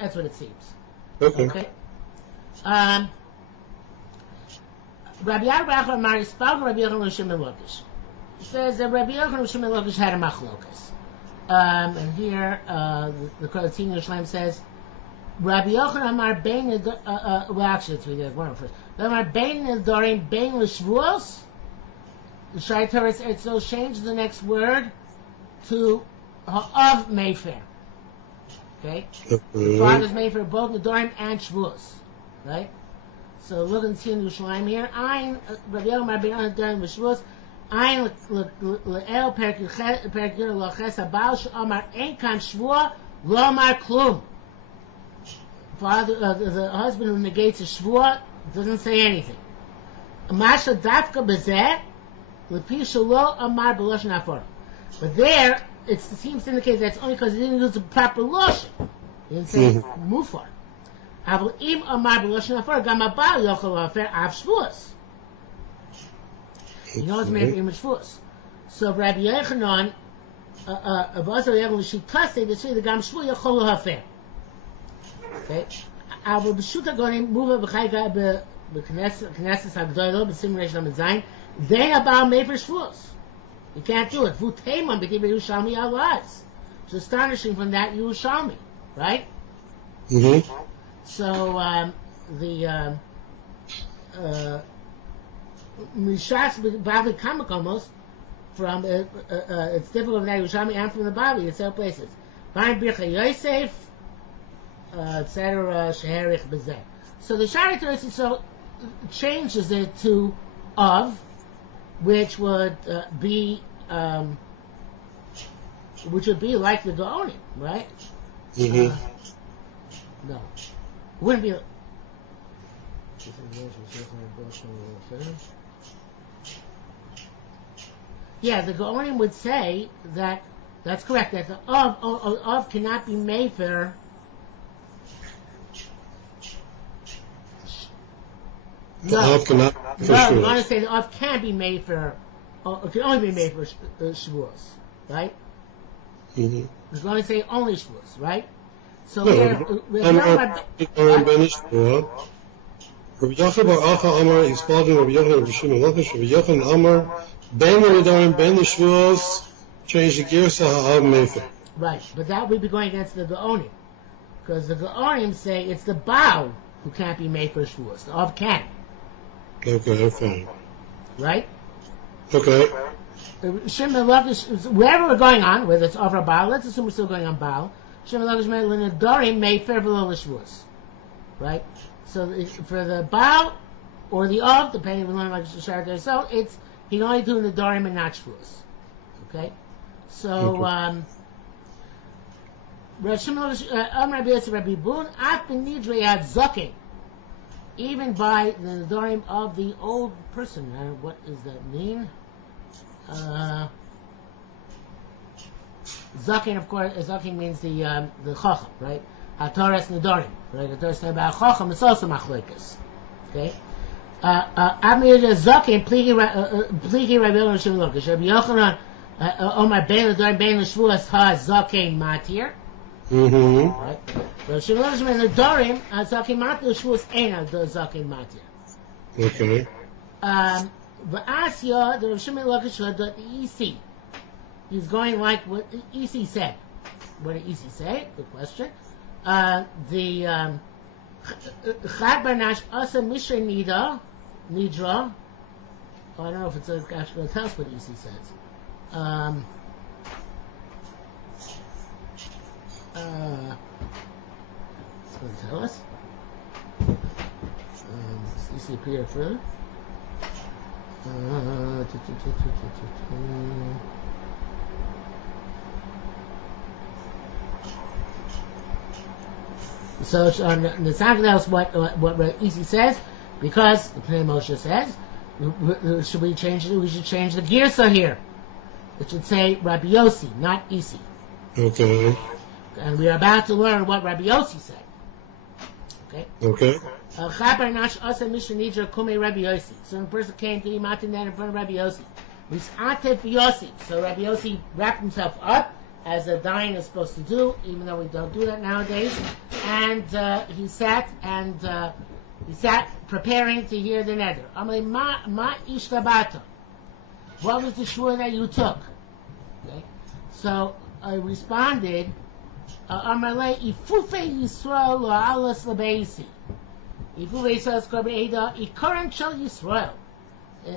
That's what it seems. Okay. Rabbi Yad Amar Yispal Rabbi Yochanan Shimon Lakish. He says that Rabbi Yochanan Shimon Lakish had a machlokas. And here the Kohatim Yerushalmi says Rabbi Yochanan Amar Bein well actually it's read one first. Amar Bein Nedarim Bein L'Shvuos. The Shai Torah it so changes the next word to of Mayfair. Okay? The father's Mayfair both Nedarim and Shvuos. Right? So look and see in Yerushalmi here. Ein Rabbi Yochanan Amar Bein Nedarim L'Shvuos. Ein L'el Perek Yud L'Ches Abal She'amar Ein Kan Shvua Lo Amar Klum. Father, the husband who negates a shvua doesn't say anything. Masha dafka bezeh lepi shelo amar b'loshen afar. But there, it seems to indicate that's only because he didn't use the proper loshen. He didn't say mufar. Aval im amar b'loshen afar gam abal yochel afer av shvuos. He knows maybe im shvuos. So Rabbi Yochanan, Avazar Yevon L'Shitase, they say the gam shvu yochel afer. Okay. Aber b'shuta gonim muva b'chayga b'knesses hagdoilo b'sim reish lamed zayin they about mefer shvuos. You can't do it. V'uteiman b'kei Yerushalmi alaz. It's astonishing from that Yerushalmi, right? Mm-hmm. So the mishas b'bavli kamakomos from it's difficult from that Yerushalmi and from the Bavli in several places. V'ayim bircha Yosef. Etc. Sheherich b'zeh. So the Shari Torah so changes it to of, which would be like the Gaonim, right? Mm-hmm. No, wouldn't be. Yeah, the Gaonim would say that that's correct. That the of cannot be made for. No, you want to say the of can be made for, it can only be made for Shavuos, right? Mm-hmm. It's going to say only Shavuos, right? So Rabbi Yochanan Bar Alcha Amar Yispaldim Rabbi Yochanan Rabbi Shimon Lakish Rabbi Yochanan Amar Ben Nedarim Ben Shavuos change the gears to Ha'av Mefer. Right, but that would be going against the Gaonim, because the Gaonim say it's the Baal who can't be made for Shavuos. The of can. Okay, fine. Right? Okay. Shimon Lakish, wherever we're going on, whether it's over Baal, let's assume we're still going on Baal. Shimon Lakish made Nedarim made fair below Shavuos. Right? So for the Baal or the of, depending if we learn like Shashar, so it's he can only do Nedarim and not Shavuos. Okay? So Shimon Lakish Rabbi Yosef Rabbi Bun Af Ben Nidrei Ad Zokin. Even by the Nedarim of the old person. What does that mean? Zakin, of course, Zakin means the Chacham, right? HaToras Nedarim, right? The Torah about Chacham is also Machlokas. Okay? Amir Zakin, Pligi Rabbi Yochanan Shimon Lakish. Rabbi Yochanan, Omar Ben Nedarim, Ben L'Shvuos Ha Zakin Matir. Mm-hmm. Right? But Shimon Lakish Ben Nedarim, Zakin Matir, L'Shvuos Eina Zakin Matir. Okay. V'asya, the Rav Shimon Lakish the EC. He's going like what the EC said. What did EC say? Good question. The Chad Barnash Asa Misha Nidra. Oh, I don't know if it's actually going to tell us what EC says. It's going to tell us. EC appear further. So it's not going to tell us what EC says, because the Pnei Moshe says, should we change it? We should change the Girsa here. It should say Rabbi Yossi, not EC. Okay. And we are about to learn what Rabbi Yossi said. Okay. So the person came to Imatin in front of Rabbi Yossi. So Rabbi Yossi wrapped himself up as a dayan is supposed to do, even though we don't do that nowadays. And he sat preparing to hear the neder. Amalei ma ishtabata. What was the shiur that you took? Okay. So I responded, Amalei ifufe Yisrael lo alas lebeisi. Ifufe Yisrael is korban eda ikaran shel Yisrael.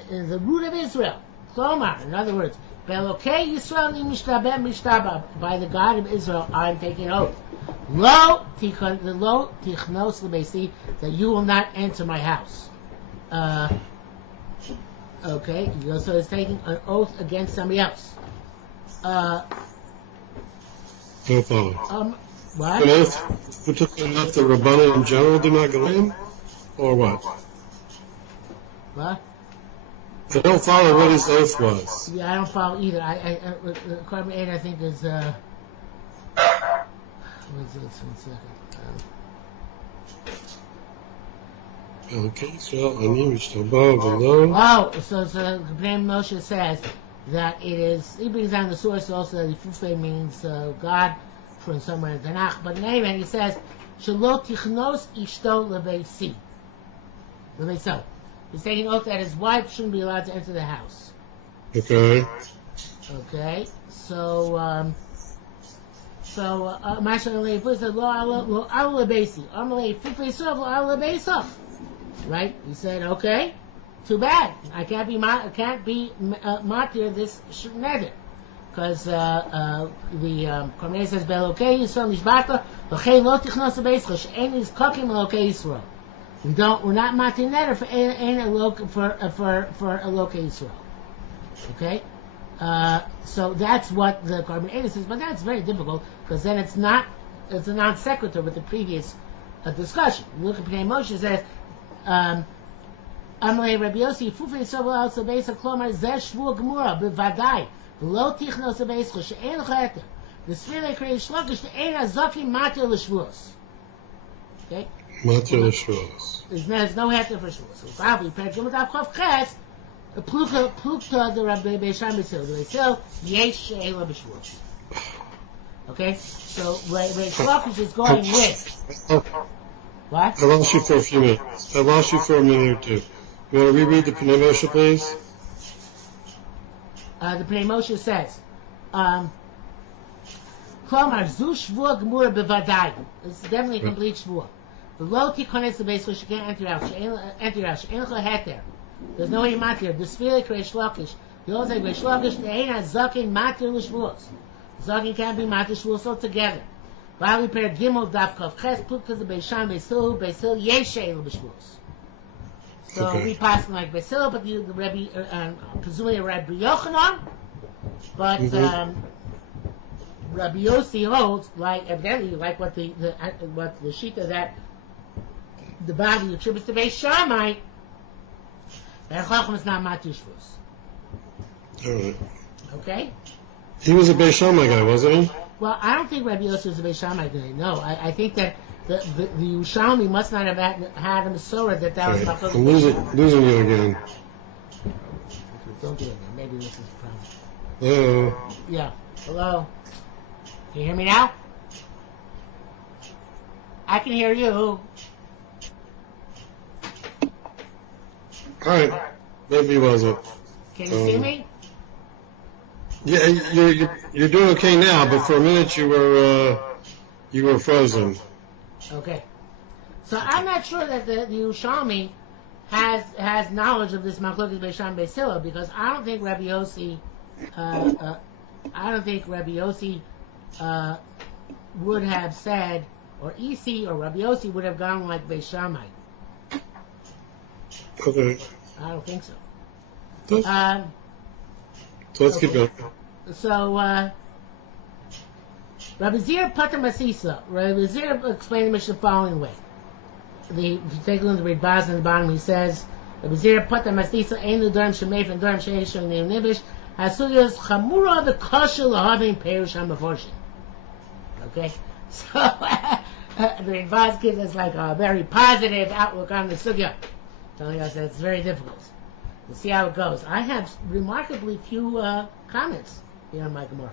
The root of Israel. Klomar, in other words, Belokei Yisrael ni mishtaba. By the God of Israel, I'm taking oath. Lo tichnos lebeisi, that you will not enter my house. Okay, so he's taking an oath against somebody else. No follow. What? An oath who took an oath the Rabbanan in general do not go in? Or what? What? I don't follow what his oath was. Yeah, I don't follow either. Korban 8, I think, is, one second. Okay, so ani mishtaba v'lo. Oh, so Bnei Moshe says that it is, he brings down the source also that Ifufe means God from somewhere in Tanakh, but in any event, he says, Shelo tichnos ishto lebeisi. Lebeso. He's taking oath that his wife shouldn't be allowed to enter the house. Okay. Okay, so Masha Leifus said, Lo ala lebeisi. Amalei Ifufe Yisrael lo ala lebeisov. Right? He said, okay, too bad. I can't be matir this neder. Because the Korban says, Belokei Yisrael nishbata, l'chei lo tichnos lebeischa, she'en is kokim l'okei Yisrael. We're not matir neder for a lokei Yisrael. Okay? So that's what the Korban says, but that's very difficult, because then it's a non sequitur with the previous discussion. Look at Bnei Moshe says, Amalei Rabbi Yossi, Fufei Sovel al Sabeisa Klomar, Zeh Shvua Gemura, Bevadai, Lo Tichno Sabeischa, She'en Chaeter, the Sfirei Krei Shlokish, the Ein Azokim Matir L'Shvuos. Okay? Matir L'Shvuos. There's no heter for Shvuos. So probably, Perek Gimel Daf Chav Ches, Plukta the Rabbi Beisham B'Sil, the B'Sil, Yesh She'ela B'Shvuos. Okay? So, Reish Lakish is going with. What? I lost you for a few minutes. I lost you for a minute or two. You want to reread the Pnei Moshe, please? The Pnei Moshe says, Klomar, Zu Shvua Gemura B'Vadai. It's definitely a complete Shvua. The low Tikhones the base, so she can't enter out. She'en Cha Heter. There's no way matir. The Sfirei Krei Shlokish. The old say Reish Lakish, the Ein Azokin Matir L'Shvuos. Zokin can't be matir Shvuos altogether. While we pair Gimel Daf Kav Ches, Plukta the Beisham B'Sil Yesh She'ela B'Shvuos. So Okay. we pass them like B'Sil, but the Rebbe, presumably Rabbi Yochanan, but Rabbi Yossi holds, evidently, what the shita that the body attributes to Beis Shammai, that Chacham is not matir Shvuos. All right. Okay? He was a Beis Shammai guy, wasn't he? Well, I don't think Rabbi Yossi was a Beis Shammai guy. No, I think that the Yerushalmi must not have had a Masorah that was Okay. Machlokas. I'm losing you again. Don't do it now. Maybe this is the problem. Hello. Yeah. Hello? Can you hear me now? I can hear you. All right. Maybe it wasn't. Can you see me? Yeah, you're doing okay now, but for a minute you were frozen. Okay. So I'm not sure that the Yerushalmi has knowledge of this Machlokas Beisham Beisila, because I don't think Rabbi Yossi would have said, or Isi or Rabbi Yossi would have gone like Beis Shammai. Okay. I don't think so. So let's keep going. So, Rabbi Zir Pater Masisa. Rabbi Zir explained the Mishnah the following way. If you take a look at the read Baz on the bottom, he says, Rabbi Zir Pater Masisa, Ein Nedarim Shemeif and Nedarim Sheish and Neim Nibish, Hasudiyos Chamura the Kosher Lahavim Perush HaMaforshim. Okay? So, the read Baz gives us like a very positive outlook on the sugya, telling us that it's very difficult. We'll see how it goes. I have remarkably few comments here on my Gemara.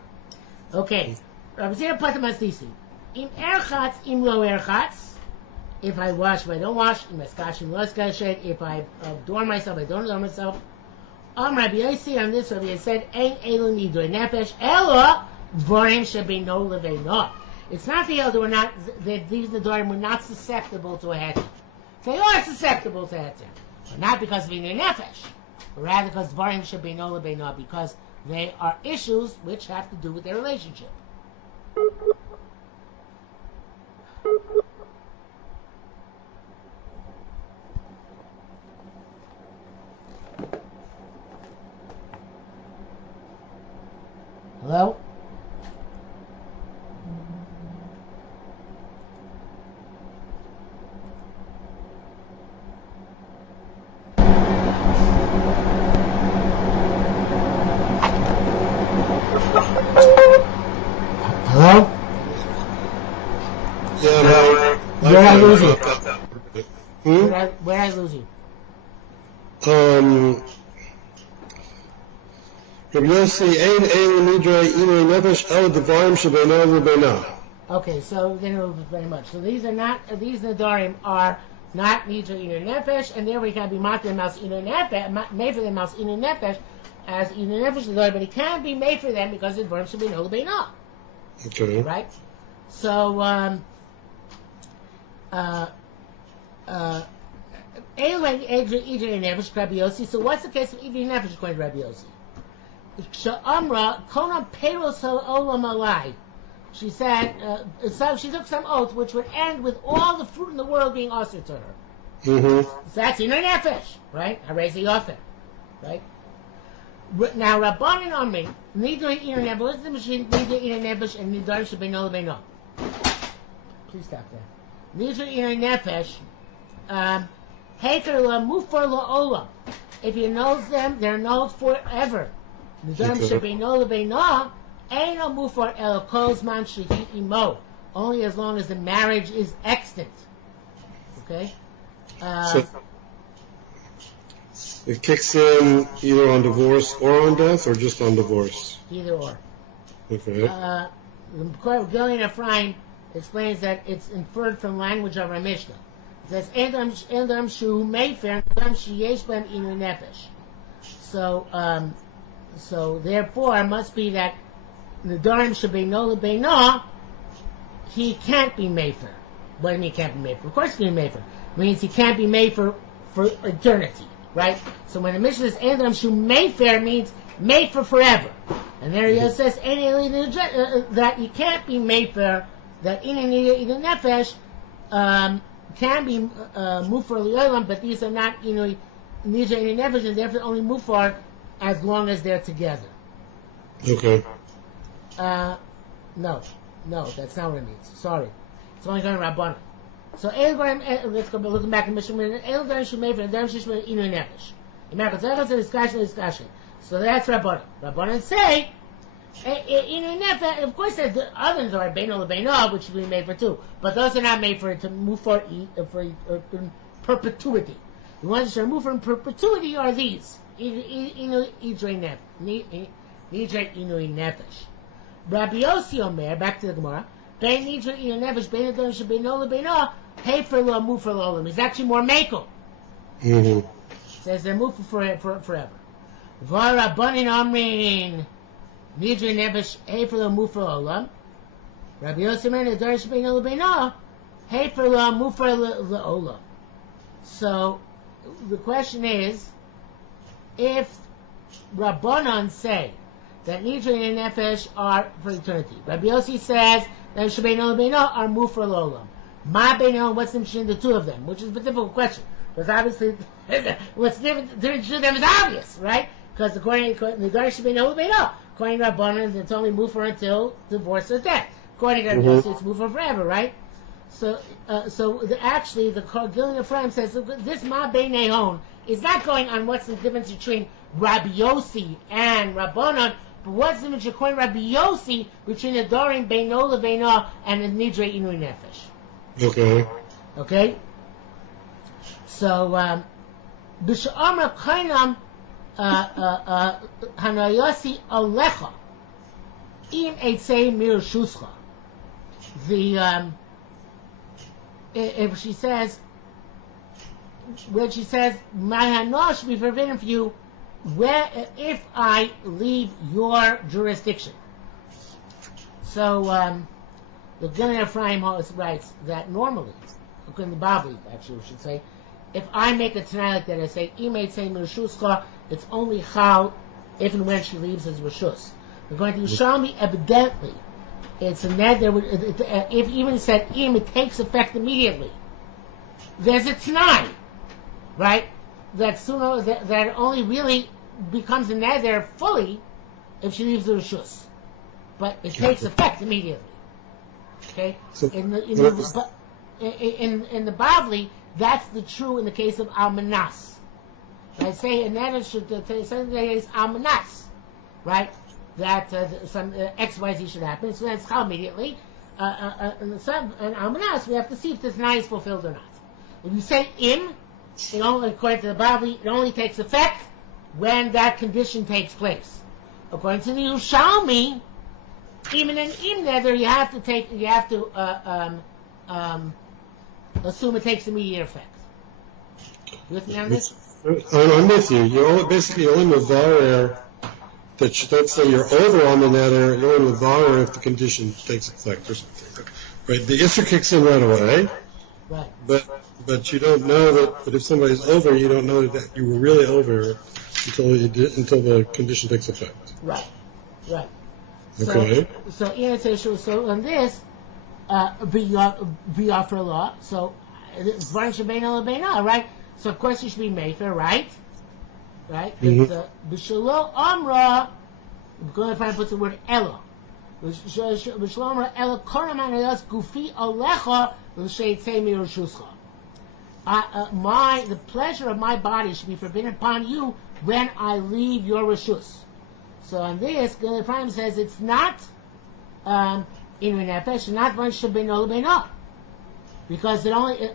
Okay. Rabbi Zera Patam Asisi. Im erchatz, im lo erchatz. If I wash, if I don't wash, im eskash, im lo eskash. If I adorn myself, I don't adorn myself. Rabbi Yossi on this, Rabbi Yossi said, Ein elu nidrei nefesh, elo dvorim shebeino leveino. It's not the elder, that these Nedarim were not susceptible to a heter. They are susceptible to a heter. But not because of inner nefesh, but rather because dvorim shebeino leveino, because they are issues which have to do with their relationship. Hello? Hello? Yeah, no. Where I lose you? Hmm? Where I lose you? Rabbi Yossi, Ein elu nidrei inui nefesh el devarim shebeino lebeino. Okay, so they know very much. So these Nedarim are not nidra inner nefesh, and there we can be matir mas inner nefesh, made for them mas inner nefesh, as inner nefesh Nedarim, but it can't be made for them because the dvarim should be no lebeino. Okay. Right? So, so what's the case of Idri Nefesh according to Rabbi Yossi? Sha'amra konam peros ha'olam alai. She said, so she took some oath which would end with all the fruit in the world being usher to her. Mm-hmm. So that's Idri Nefesh, right? Harezi Yofer, right? Now, Rabbanan Amri, Nidra Idri Nefesh, what's the machine? Nidra Idri Nefesh and Nidar Shebeino Lebeino. Please stop there. Nidra Idri Nefesh, Heker la Mufar la Olam. If you know them, they're known forever. Nidar Shebeino Lebeino, Ain't no Mufar el Kozman Shehi Imo. Only as long as the marriage is extant. Okay? So it kicks in either on divorce or on death, or just on divorce? Either or. Okay. The Gillian Ephraim explains that it's inferred from language of our Mishnah. It says, Endam Shu Mayfair, Endam Sheyesh Bem Inu Nefesh. So therefore, it must be that Nedarim Shebeino Lebeino, he can't be Mayfair. What do you mean he can't be Mayfair? Of course he can be Mayfair. It means he can't be made for eternity, right? So when the Mishnah says Endam Shu Mayfair, means made for forever. And there it says that you can't be Mayfair, that Inu Nefesh can be Mufar Li'olam, but these are not Inu Nefesh, and therefore only Mufar as long as they're together. Okay. No, that's not what it means. Sorry. It's only going to Rabbanan. So, let's go looking back at Mishnah. So that's Rabbanan. Rabbanan say, of course, there's the others are Beino Lebeino, which should be made for two, but those are not made for to move for perpetuity. The ones that are move for perpetuity are these. Nidrei Inui Nefesh. Rabbi Yossi Omer, back to the Gemara, Bein Nidrei Inui Nefesh, Bein Adon Shebeino Lebeino, Hey for lo, move for lo. It's actually more makel. Mm-hmm. Says they're moved for forever. V'Rabbanan Amrin, Nidrei Nefesh, Hey for lo, move for olam. Rabbi Yossi Omer, Adon Shebeino Lebeino, Hey for lo, move for olam. So the question is, if Rabbanan say that Nidrei and Nefesh are for eternity, Rabbi Yossi says that Shebeino Lebeino are Mufar L'Olam. Ma Beino, what's the difference between the two of them? Which is a difficult question, because obviously, what's the difference between them is obvious, right? Because according to Nidar Shebeino Lebeino, according to Rabbanan, it's only Mufar until divorce or death. According to Rabbi Yossi, it's Mufar forever, right? So actually, the Gillian Ephraim says this Ma Beinehon is not going on what's the difference between Rabbi Yossi and Rabbanan, but what's the difference according to Rabbi Yossi between the Nedarim Beino Lebeino and the Nidrei Inui Nefesh? Okay. So B'Sha'amar Kainam Hanayasi Alecha. Im eitzei mirshuscha. If she says, when she says, my hana should be forbidden for you, if I leave your jurisdiction. So the Vilna Ephraim writes that normally, according to Bavli, actually, we should say, if I make a tanai like that, I say, imay say mirshuscha, it's only chal if and when she leaves his rishus. We're going to Yerushalmi, evidently, it's a neder, if even said im, it takes effect immediately. There's a tanai, right? That sooner, that only really becomes a neder fully if she leaves the rishus. But it takes effect immediately. Okay? So, In the Bavli, that's the true in the case of almanas. I say a neder should say is almanas, right? That some XYZ should happen. So that's how immediately. And almanas, we have to see if this night is fulfilled or not. If you say im, it only, according to the Bavli, it only takes effect when that condition takes place. According to the Yerushalmi, even in im neder, you have to assume it takes immediate effect. You with me on this? I'm with you. You're basically only mevarer that you don't say you're over on the neder. You're only mevarer if the condition takes effect or something. Right? The issue kicks in right away. Right. But you don't know that. But if somebody's over, you don't know that you were really over until the condition takes effect. Right. Right. Okay. So on this, be offer law. So Dvarim shebeina lebeina, right? So of course you should be mefer, right? Right? B'shelo amra, I'm going to find put the word elo. B'shelo amra elo koram anayos gufi alecha l'sheitzei mirushuscha. The pleasure of my body should be forbidden upon you when I leave your rishus. So on this, the Ephraim says it's not in nefesh, not one shebeina lebeina, because it only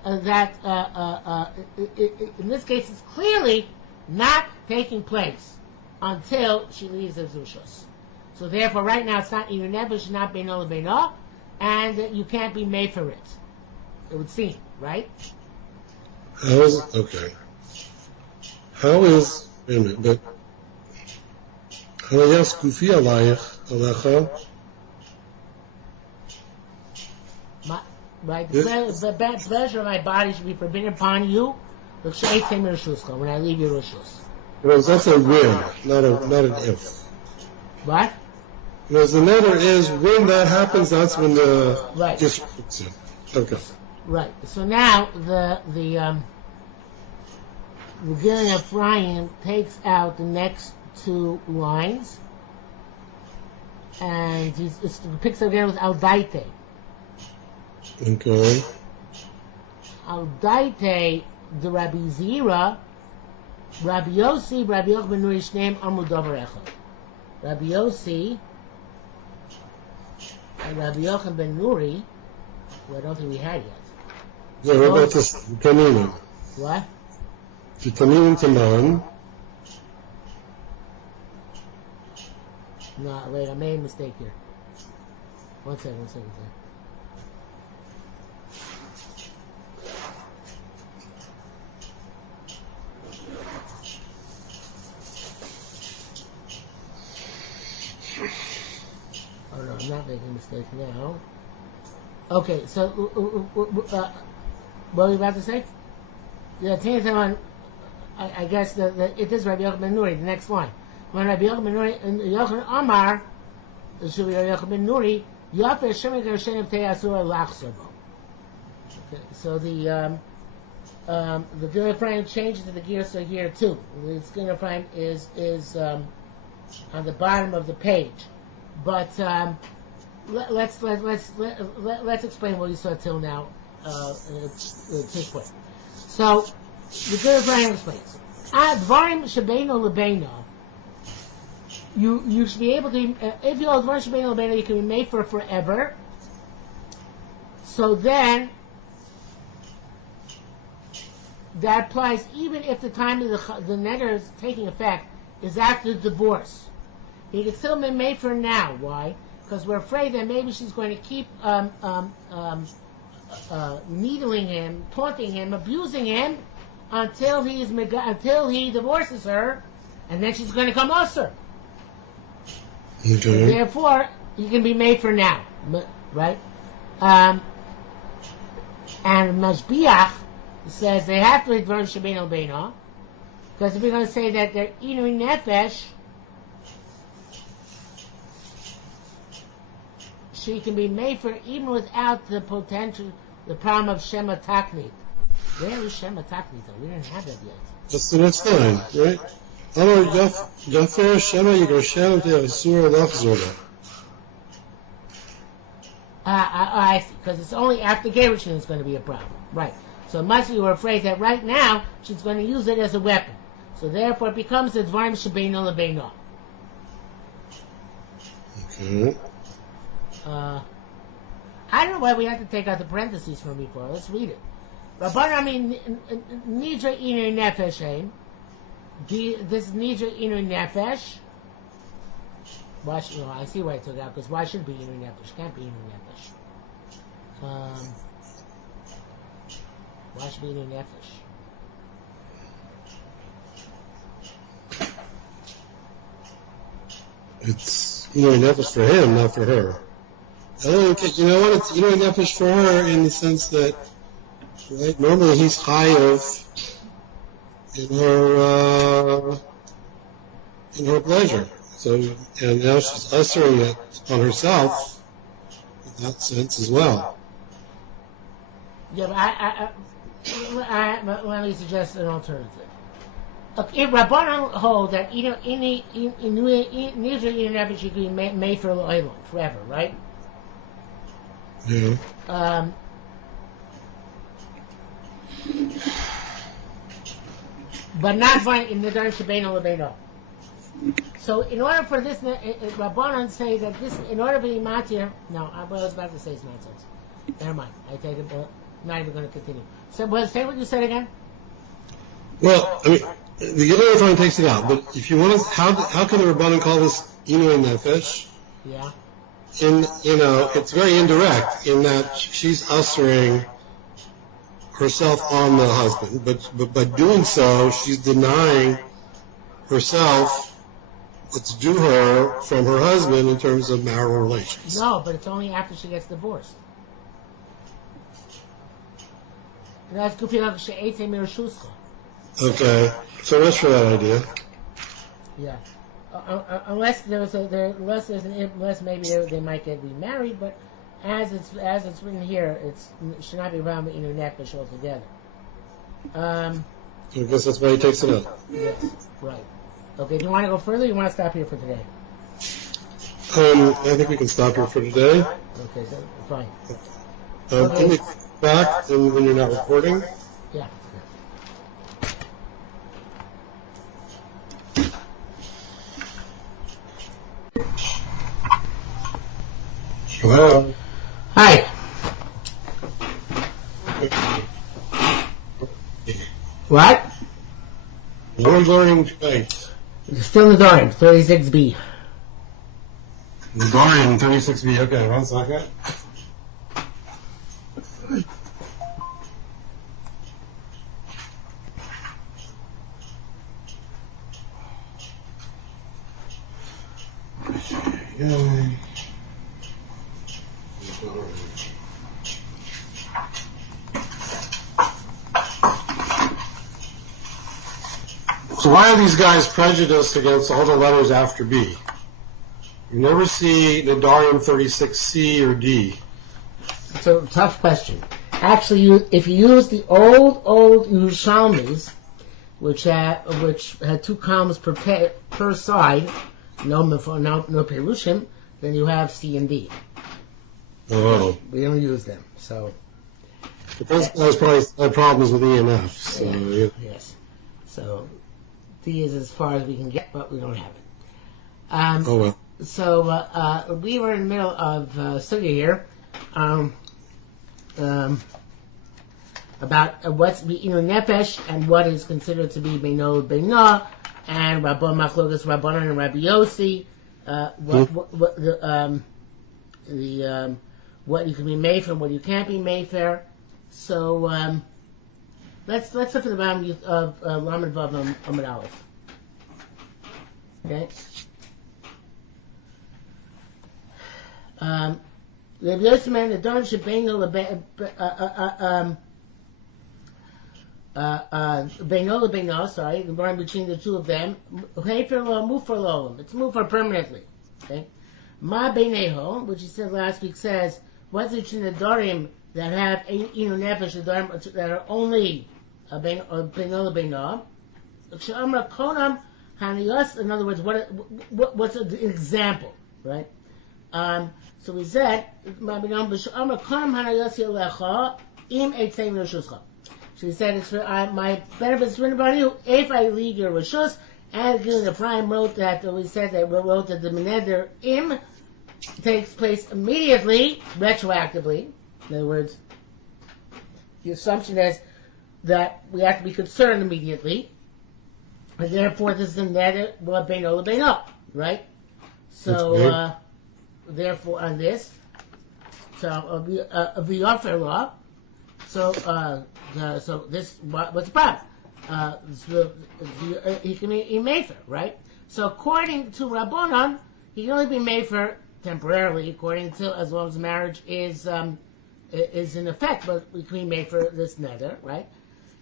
in this case it's clearly not taking place until she leaves the zushos. So therefore, right now it's not in nefesh, not beina lebeina, and you can't be made for it. It would seem, right? How is wait a minute, but Halayas kufi alecha. Right, the pleasure of my body should be forbidden upon you. When I leave your rishus. Because that's a when, not an if. What? Because the neder is when that happens, that's when the issue kicks in. Okay. Right. So now the Vilna Ephraim takes out the next two lines, and he picks up again with al daite. Okay. Al daite, the Rabbi Zira, Rabbi Yossi, Rabbi Yochanan ben Nuri shneim amru davar echad. Rabbi Yossi and Rabbi Yochanan ben Nuri, who I don't think we had yet. Yeah, what about this Taminim? What? The Taminim Taman. No, wait, I made a mistake here. One second. Oh no, I'm not making a mistake now. Okay, so what were you about to say? Yeah, Taman. I guess it is Rabbi Yochanan ben Nuri. The next line. When Rabbi Yochanan ben Nuri and Yochanan Amar, it should be Rabbi Yochanan ben Nuri. Yafer Shemek Hashem Tei Asur Lachsobo. Okay, so the Vilna Ephraim changes to the Girsa here too. The Vilna Ephraim is on the bottom of the page, but let's explain what you saw till now. Take place. So the Vilna Ephraim explains. Dvarim shebeino lebeino. You should be able to, if you have Dvarim shebeino lebeino, you can be made for forever. So then, that applies even if the time of the neder is taking effect is after the divorce. He can still be made for now. Why? because we're afraid that maybe she's going to keep needling him, taunting him, abusing him until he divorces her, and then she's going to come usher. Okay. So therefore, he can be made for now, right? And Mashbiach says they have to advance Shabbat Beina, because if we're going to say that they're Inui Nefesh, she can be made for even without the potential, the problem of Shema Taknit. Where is Shema Taknit though? We didn't have that yet. That's fine, right? Amar Yafer Shema Yigrashem Asura Lachzorah. I see, because it's only after Gerushin it's going to be a problem. Right. So must we were afraid that right now she's going to use it as a weapon. So therefore it becomes a Dvarim Shebeino Lebeino. Okay. I don't know why we have to take out the parentheses from before. Let's read it. Rabban Nidra Inu Nefesh. This Nidra Inu Nefesh. Why should, I see why I took it out, because why should it be Inu Nefesh? Can't be Inu Nefesh. Why should it be Inu Nefesh? It's Inu Nefesh for him, not for her. You know what? It's Inu Nefesh for her in the sense that, right, normally he's chayav in her pleasure. So, and now she's ushering it on herself in that sense as well. Yeah, but let me suggest an alternative. If Rabbanan hold that Nidra Inu Nefesh should be made for L'olam, forever, right? Yeah. But not by in the Nedarim Shebeino Lebeino. So in order for this, Rabbanan say that this, in order for the matir, no, what I was about to say is nonsense. Never mind. I take it. Not even going to continue. So, say what you said again. Well, I mean, the Gemara finally takes it out. But if you want to, how can the Rabbanan call this Inu Nefesh? Yeah. It's very indirect in that she's ushering herself on the husband, but by doing so, she's denying herself what's due her from her husband in terms of marital relations. No, but it's only after she gets divorced. Okay, so much for that idea. Yeah. Unless there's maybe they might get remarried, but as it's written here, it should not be around the Inu Nefesh altogether. I guess that's why he takes it out. Yes, right. Okay, do you want to go further or you want to stop here for today? I think we can stop here for today. Okay, so fine. Can we back when you're not recording? Yeah. Hello. Hi. What? We're learning tonight. Still in the Nedarim, 36b. Nedarim, 36b. Okay, 1 second. Okay. So why are these guys prejudiced against all the letters after B? You never see Nedarim 36C or D. It's a tough question. Actually, if you use the old Yerushalmis, which had 2 columns per side, no perushim, then you have C and D. Oh. We don't use them, so. But those guys probably had problems with E and F. So, yeah. Yes. So D is as far as we can get, but we don't have it. Oh well. So we were in the middle of sugya here about what's Inu Nefesh and what is considered to be Beino Beina, and Rabban Machlokas Rabbanan and Rabbi Yossi. what you can be made for, what you can't be made for. So let's look at the bottom of Lamed Vav Amud Aleph. Okay. Rabbi Yossi Nedarim shebeino lebeino, sorry, the line between the two of them. Heifer lo mufar lo, it's mufar permanently. Okay. Ma beineho, which he said last week, says what's between the Nedarim that have inu nefesh, the Nedarim that are only beino lebeino. She'amra konam haniyos. In other words, what's an example, right? So we said, so we said it's for my benefits for anybody who, if I leave your rishus, and the prime wrote that we said that wrote that the meneder im takes place immediately, retroactively. In other words, the assumption is that we have to be concerned immediately, and therefore this is the neder beino lebeino, right? So. Therefore, on this, so the offer law. So this what's the problem? He can be mefer, right? So according to Rabbanon, he can only be mefer temporarily, according to as long as marriage is in effect, but we can be mefer this nether, right?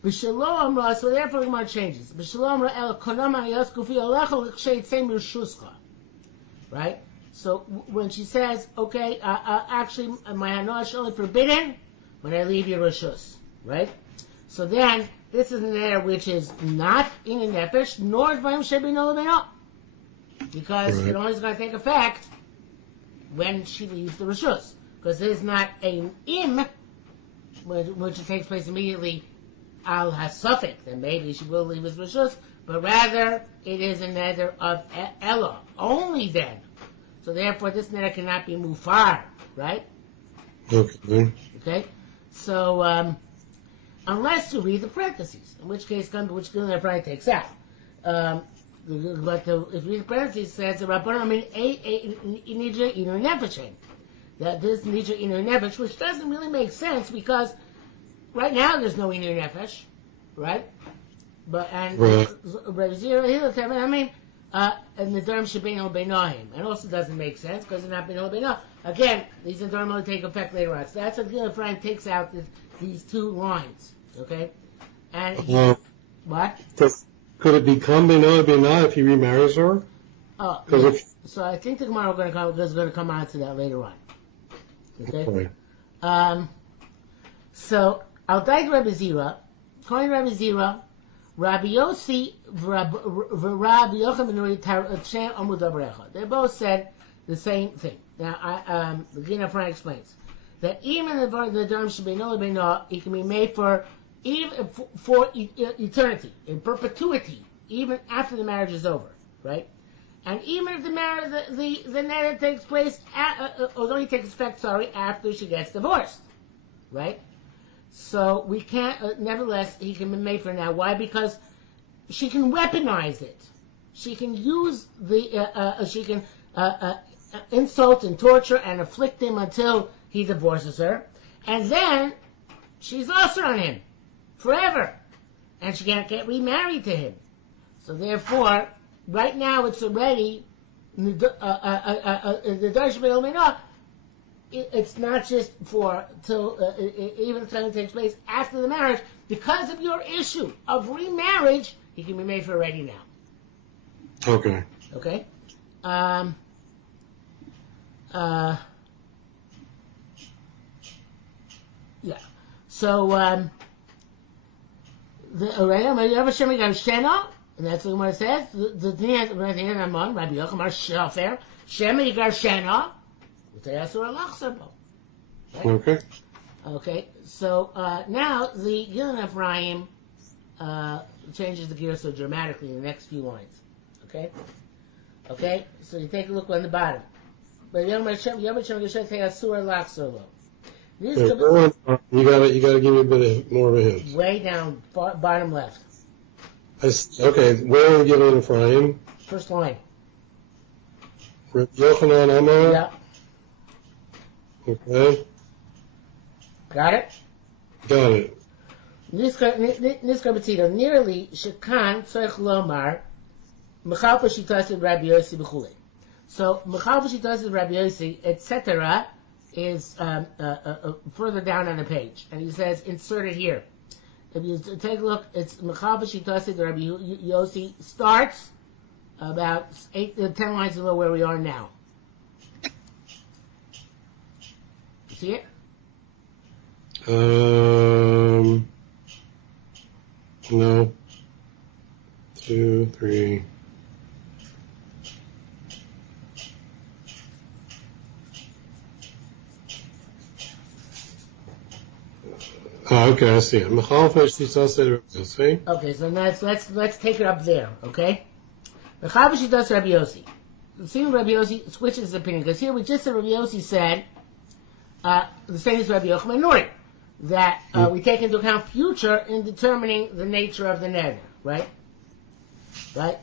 So therefore, the Gemara changes. Right? So when she says, okay, actually, my hanoah is only forbidden when I leave your rishus, right? So then, this is an error which is not in a nefesh, nor dvarim shebeino lebeino, because it only is going to take effect when she leaves the rishus, because it is not an im, which takes place immediately al hasafik, then maybe she will leave his rishus, but rather it is a neder of ella, only then. So therefore, this neder cannot be mufar, right? Okay. So unless you read the parentheses, in which case, which Vilna probably takes out. But if you read the parentheses, it says the Rabbanon nidra inu nefesh, that this nidra inu nefesh, which doesn't really make sense because right now there's no inu nefesh, right? But and I mean. And the Nedarim shebeino beinohim, and also doesn't make sense because they're not beino beino. Again, these Nedarim only take effect later on. So that's what Vilna Ephraim takes out these two lines. Okay, and what? Could it become beino beino if he remarries her? Yeah. So I think the Gemara is going to come on to that later on. Okay. So I'll die to Rabbi Zira. According to Rabbi Zira, Rabbi Yossi Rabbi Yochanan, they both said the same thing. Now, the Vilna Ephraim explains that even the Nedarim shebeino lebeino, it can be made for eternity, in perpetuity, even after the marriage is over, right? And even if the marriage, the neder takes place, only takes effect, after she gets divorced, right? So we can't, nevertheless, he can be made for now. Why? Because she can weaponize it. She can use she can insult and torture and afflict him until he divorces her. And then she's also on him forever. And she can't get remarried to him. So therefore, right now it's already, it's not just for till even if something takes place after the marriage. Because of your issue of remarriage, he can be made for already now. Okay. Okay. Yeah. So the Shena, and that's what it says. The Rabbi Yochanan Shema Yigar Shena. Okay. Okay, so now the Vilna Ephraim changes the gear so dramatically in the next few lines. Okay, so you take a look on the bottom. But you gotta give me a bit more of a hint. Way down, bottom left. Okay, where are we giving Ephraim? First line. Yochanan Amar. Yeah. Okay. Got it? Got it. Niskar B'tzida, nearly Shekan Tzorech Lomar, Mechalpa Shitasid Rabbi Yossi B'chulei. So, Mechalpa Shitasid Rabbi Yossi, etc., is further down on the page. And he says, insert it here. If you take a look, it's Mechalpa Shitasid Rabbi Yossi starts about 10 lines below where we are now. You see it? No. 2, 3. Oh, okay, I see it. Okay, so let's take it up there, okay? Rabbi Yossi. See, Rabbi Yossi switches his opinion, because here we just said Rabbi Yossi said the same as Rabbi Yochanan Nori, that we take into account future in determining the nature of the neder, right? Right?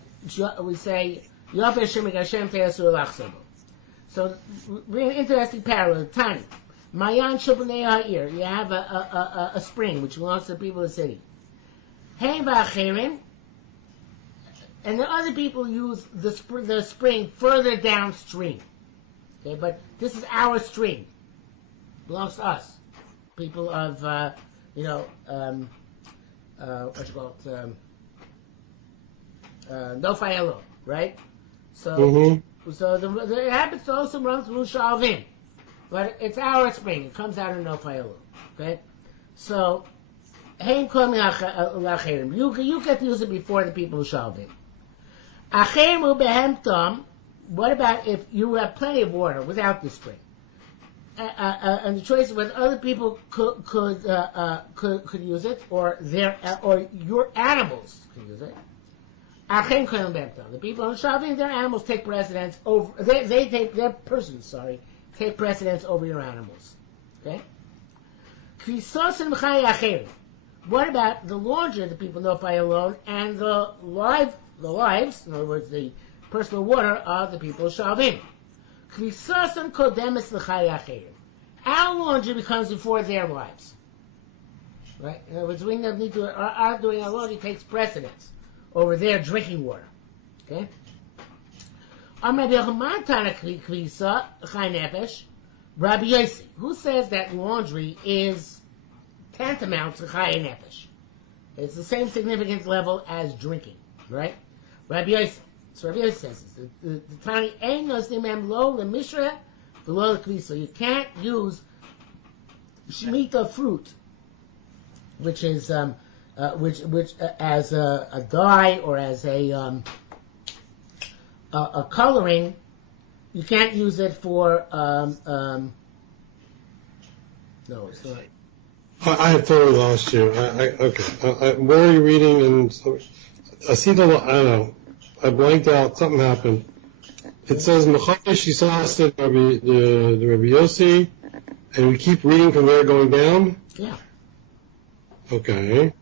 We say Yafeh Hashem Hashem Te'asur Lachsebo. So, really interesting parallel. Tani, Mayan Shabnei Ha'ir. You have a spring which belongs to the people of the city. Hey Va'acherim. And the other people use the spring further downstream. Okay, but this is our stream. Belongs to us. People of, what you call it, Nofai Elul, right? So, so it happens to also run through Shalvim. But it's our spring. It comes out of Nofai Elul. Okay? So, you get to use it before the people of Shalvim. What about if you have plenty of water without the spring? And the choice of whether other people could use it, or your animals could use it. The people in Shavim, their animals take precedence over. They take their persons. Take precedence over your animals. Okay. What about the laundry of the people Nofai alone and the lives, in other words, the personal water of the people of Shavim? Our laundry becomes before their lives. Right? In other words, we need to, our doing our laundry takes precedence over their drinking water. Okay? Rabbi Yossi, who says that laundry is tantamount to Chayei Nefesh. It's the same significance level as drinking, right? Rabbi Yossi. So Rabbi Yossi says this. The Tani ain't nosnim em lo lemishra v'lo lekvisa. You can't use shemitah fruit, which is which as a dye or as a coloring. You can't use it for no, it's not. I have totally lost you. Okay. Where are you reading? And I see I don't know. I blanked out. Something happened. It says Mechavesh Yisased the Rabbi Yossi, and we keep reading from there going down. Yeah. Okay.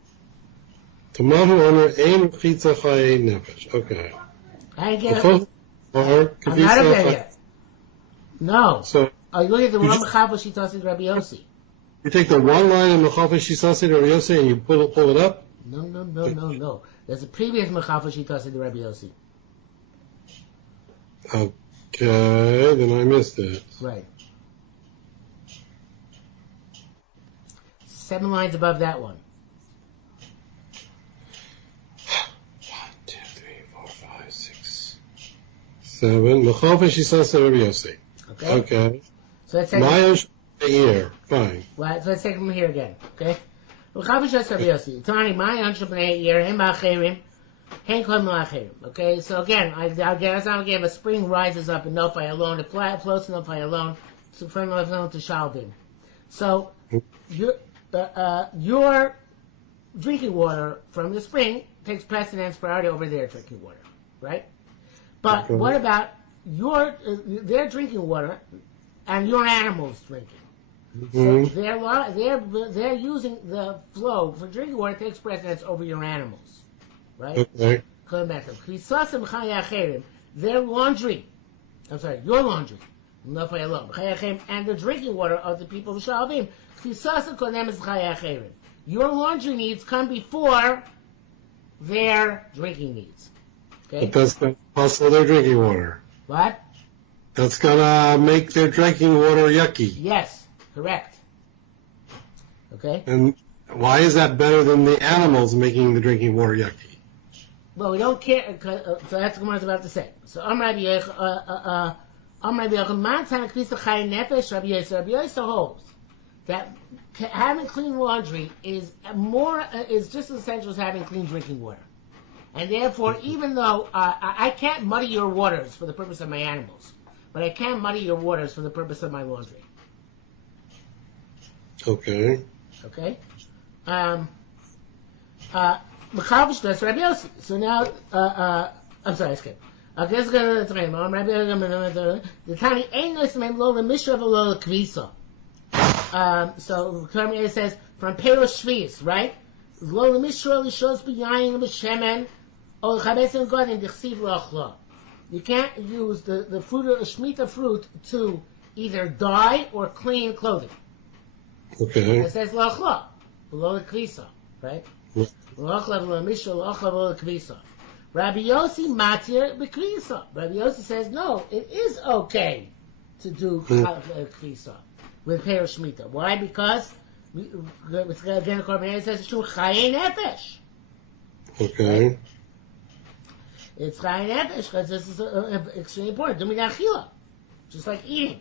Tamahu Omer Ein Chitza Chayei Nefesh. Okay. I get it. I'm not up there yet. No. So you look at the one Mechavesh Yisased Rabbi Yossi. You take the one line in Mechavesh Yisased Rabbi Yossi and you pull it up. No. There's a previous Mechavesh Yisased Rabbi Yossi. Okay, then I missed it. Right. 7 lines above that one. 1, 2, 3, 4, 5, 6, 7. Mechavesh Yisased Rabbi Yossi. Okay. So let's take here. Fine. Well, so let's take from here again. Okay. Okay, so again, I guess a spring rises up in Nofai alone, it floats in Nofai alone, from Nofai alone to Shalbim. So, your drinking water from the spring takes precedence priority over their drinking water, right? But what about their drinking water and your animals drinking? So they're using the flow for drinking water takes precedence over your animals, right? Okay. Coming back to them. Their laundry, your laundry, No fayalom. Chayachem, and the drinking water of the people of Shalvim. Kfisasa konem is chayachem. Your laundry needs come before their drinking needs. Okay? But that's going to possible their drinking water. What? That's going to make their drinking water yucky. Yes, correct. Okay? And why is that better than the animals making the drinking water yucky? Well, we don't care, so that's what I was about to say. So, Rabbi Yochanan Kvisa Chai Nefesh, Rabbi Yosef holds that having clean laundry is just as essential as having clean drinking water. And therefore, even though I can't muddy your waters for the purpose of my animals, but I can muddy your waters for the purpose of my laundry. Okay. Okay? Rabbi Yossi. So now, I'm sorry, I skipped. Okay, let's go to the time. The Tani ain't no name lo mishra v'lo kvisa. So Kermit says from Peros Shvius, right? Lo mishra lishos b'yayin b'shemen or chabesim godin dichsiv lochlo. You can't use the fruit of shmita fruit to either dye or clean clothing. Okay. It says lochlo, below the kvisa, right? Lochlo v'lo mishra lochlo v'lo kvisa. Rabbi Yossi matir b'krisa. Rabbi Yossi says no, it is okay to do kvisa with Peros Shmita. Why? Because again, the Korban says it's chayin nefesh. Okay. It's chayin nefesh because this is extremely important. Duminachila, just like eating.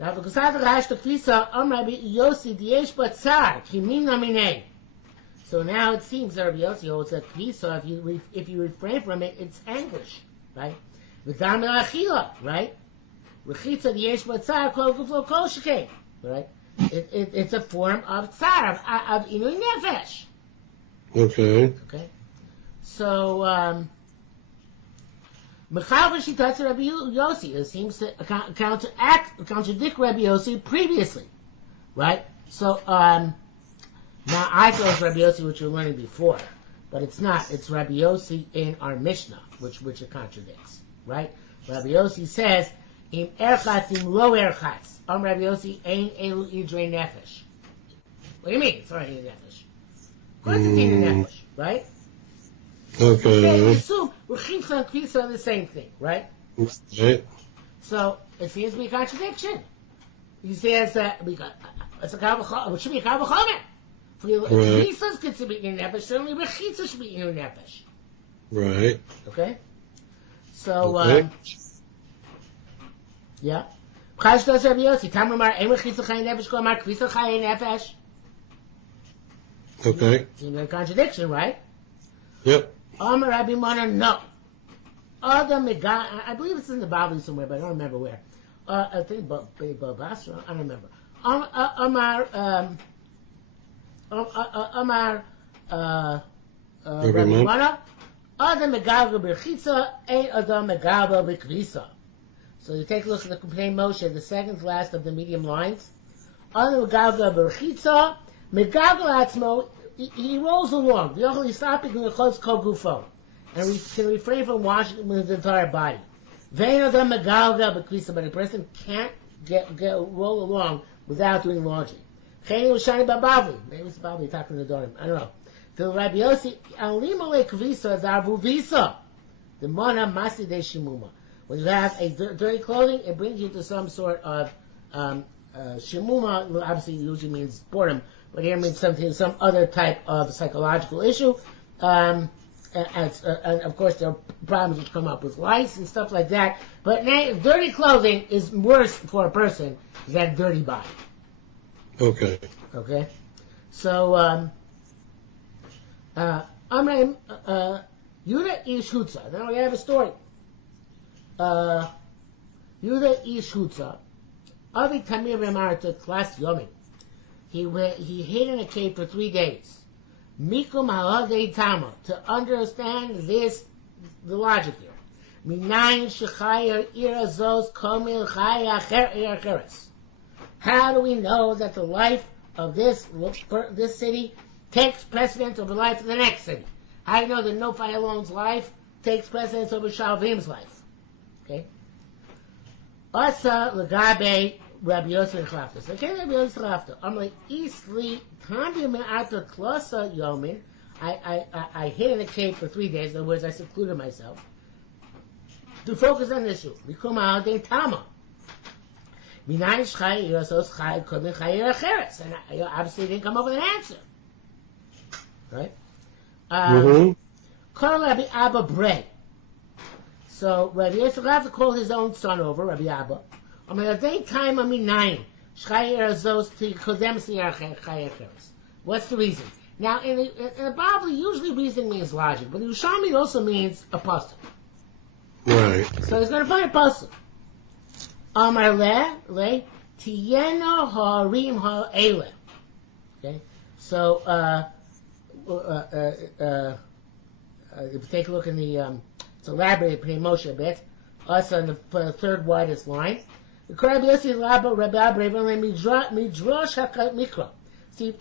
Now, because I have the kvisa, Rabbi Yossi diyesh batzar kimin naminei. So now it seems that Rabbi Yossi holds that kvisa, if you refrain from it, it's anguish, right? V'dam melachila, right? Rechitza diyesh batzar kol guflo kol shekei, right? It's a form of tsar, of inui nefesh. Okay. Okay. So, Mechal v'shitat Rabbi Yossi, it seems to contradict Rabbi Yossi previously, right? So, now I thought it was Rabbi Yossi, which we were learning before, but it's not. It's Rabbi Yossi in our Mishnah, which it contradicts, right? Rabbi Yossi says, "Im erchatz im lo erchatz." Rabbi Yossi ein elu idrei nefesh. What do you mean? It's not idrei nefesh. Of course, it's idrei nefesh, right? Okay. We assume rechitza and kvisa are the same thing, right? Right. So it seems to be a contradiction. He says that it's a kavachol. It should be a kavachomer. Kvisa could be in nefesh. Certainly, rechitza should be in nefesh. Right. Okay. So Okay. yeah. Chash does Rabbi Yossi. Tamar ein rechitza chayin nefesh. Go amar kvisa chayin nefesh. Okay. Seems like a contradiction, right? Yep. Amar Rabbi Mana, no. Other Mega, I believe it's in the Bible somewhere, but I don't remember where. I think Basra, I don't remember. Rabbi Mana, other Megaga b'chitza, ain't other Megaga b'kvisa. So you take a look at the Complain Moshe, the second to last of the medium lines. Other Megaga b'chitza, Megaga atzmo, he rolls along. And we can refrain from washing with his entire body. But a person can't roll along without doing laundry. Maybe it's Babli talking to Dorim. I don't know. The Rabbi Yossi, the Mona Masi de Shimuma. When you have a dirty clothing, it brings you to some sort of Shimuma. Obviously, usually means boredom. But here means some other type of psychological issue. And of course, there are problems which come up with lice and stuff like that. But dirty clothing is worse for a person than dirty body. Okay. Okay? So, Amram, Yuda ish Hutza. Now we have a story. Yuda ish Hutza. Avi Tamir Remarta Klas Yomi. He hid in a cave for 3 days. Mikum halagei tama, to understand the logic here. Minayin shechayir irazos komil chaya cheres. How do we know that the life of this city takes precedence over the life of the next city? How do you know that Nofai Alon's life takes precedence over Shalvim's life? Okay. Asa Lagabe Rabbi Yosef Chlafta. So okay, Rabbi Yosef Chlafta. I'm like Eastly Tambi Me'ata Klosa Yomin. I hid in a cave for 3 days. In other words, I secluded myself to focus on this issue. Mikum Ha'adei Tama. Minayin Shchai Yosos Chai Kodin Chai Acheres. And I obviously didn't come up with an answer. Right? Call Rabbi Abba Bray. So Rabbi Yosef Chlafta called his own son over, Rabbi Abba. I'm like, daytime of minayin. Shchai Yosos Kodem Chai Acheres. What's the reason? Now, in the Bible, usually reasoning means logic, but Yerushalmi also means a puzzle. Right. So he's going to find a puzzle. Amar le tiyeno harim ha'ele. Okay. So if you take a look in the it's elaborated pretty Moshe a bit. Us on the third widest line. Rabbi Yossi Laba Rabbi Abraham Midrash Mikra. These